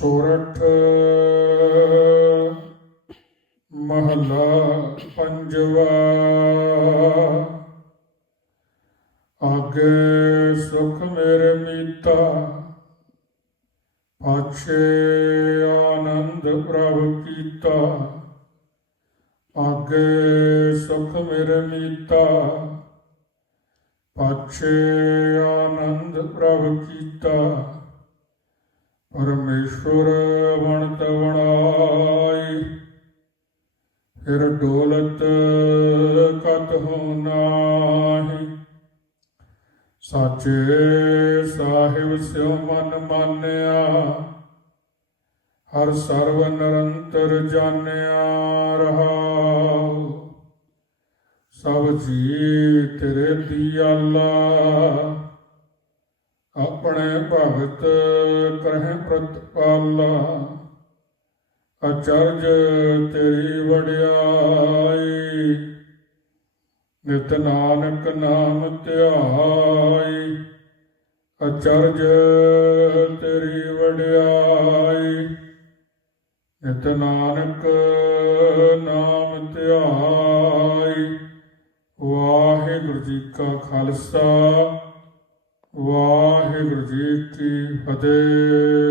ਸੋਰਠ ਮਹਲਾ ਪੰਜਵਾ। ਆਗੇ ਸੁਖ ਮੇਰੇ ਮੀਤਾ, ਪਾਛੇ ਆਨੰਦ ਪ੍ਰਭ ਕੀਤਾ। ਆਗੇ ਸੁਖ ਮੇਰੇ ਮੀਤਾ, ਪਾਛੇ ਆਨੰਦ ਪ੍ਰਭ ਕੀਤਾ। ਪਰਮੇਸ਼ਵਰ ਬਣਤ ਬਣਾਈ, ਫਿਰ ਡੋਲਤ ਕਤ ਹੋ ਨਾਹੀ। ਸਾਚੇ ਸਾਹਿਬ ਸਿਉ ਮਨ ਮਾਨਿਆ, ਹਰ ਸਰਵ ਨਿਰੰਤਰ ਜਾਣਿਆ ਰਹਾਉ। ਸਭ ਜੀ ਤੇਰੇ ਦੀਆਲਾ ਆਪਣੇ ਭਗਤ ਕਰਹਿ ਪ੍ਰਤਪਾਲਾ, ਅਚਰਜ ਤੇਰੀ ਵਡਿਆਈ, ਨਿਤ ਨਾਨਕ ਨਾਮ ਧਿਆਈ, ਅਚਰਜ ਤੇਰੀ ਵਡਿਆਈ, ਨਿਤ ਨਾਨਕ ਨਾਮ ਧਿਆਈ। ਵਾਹਿਗੁਰੂ ਜੀ ਕਾ ਖਾਲਸਾ ਵਾਹਿਗੁਰੂ ਜੀ ਕੀ ਫਤਿਹ।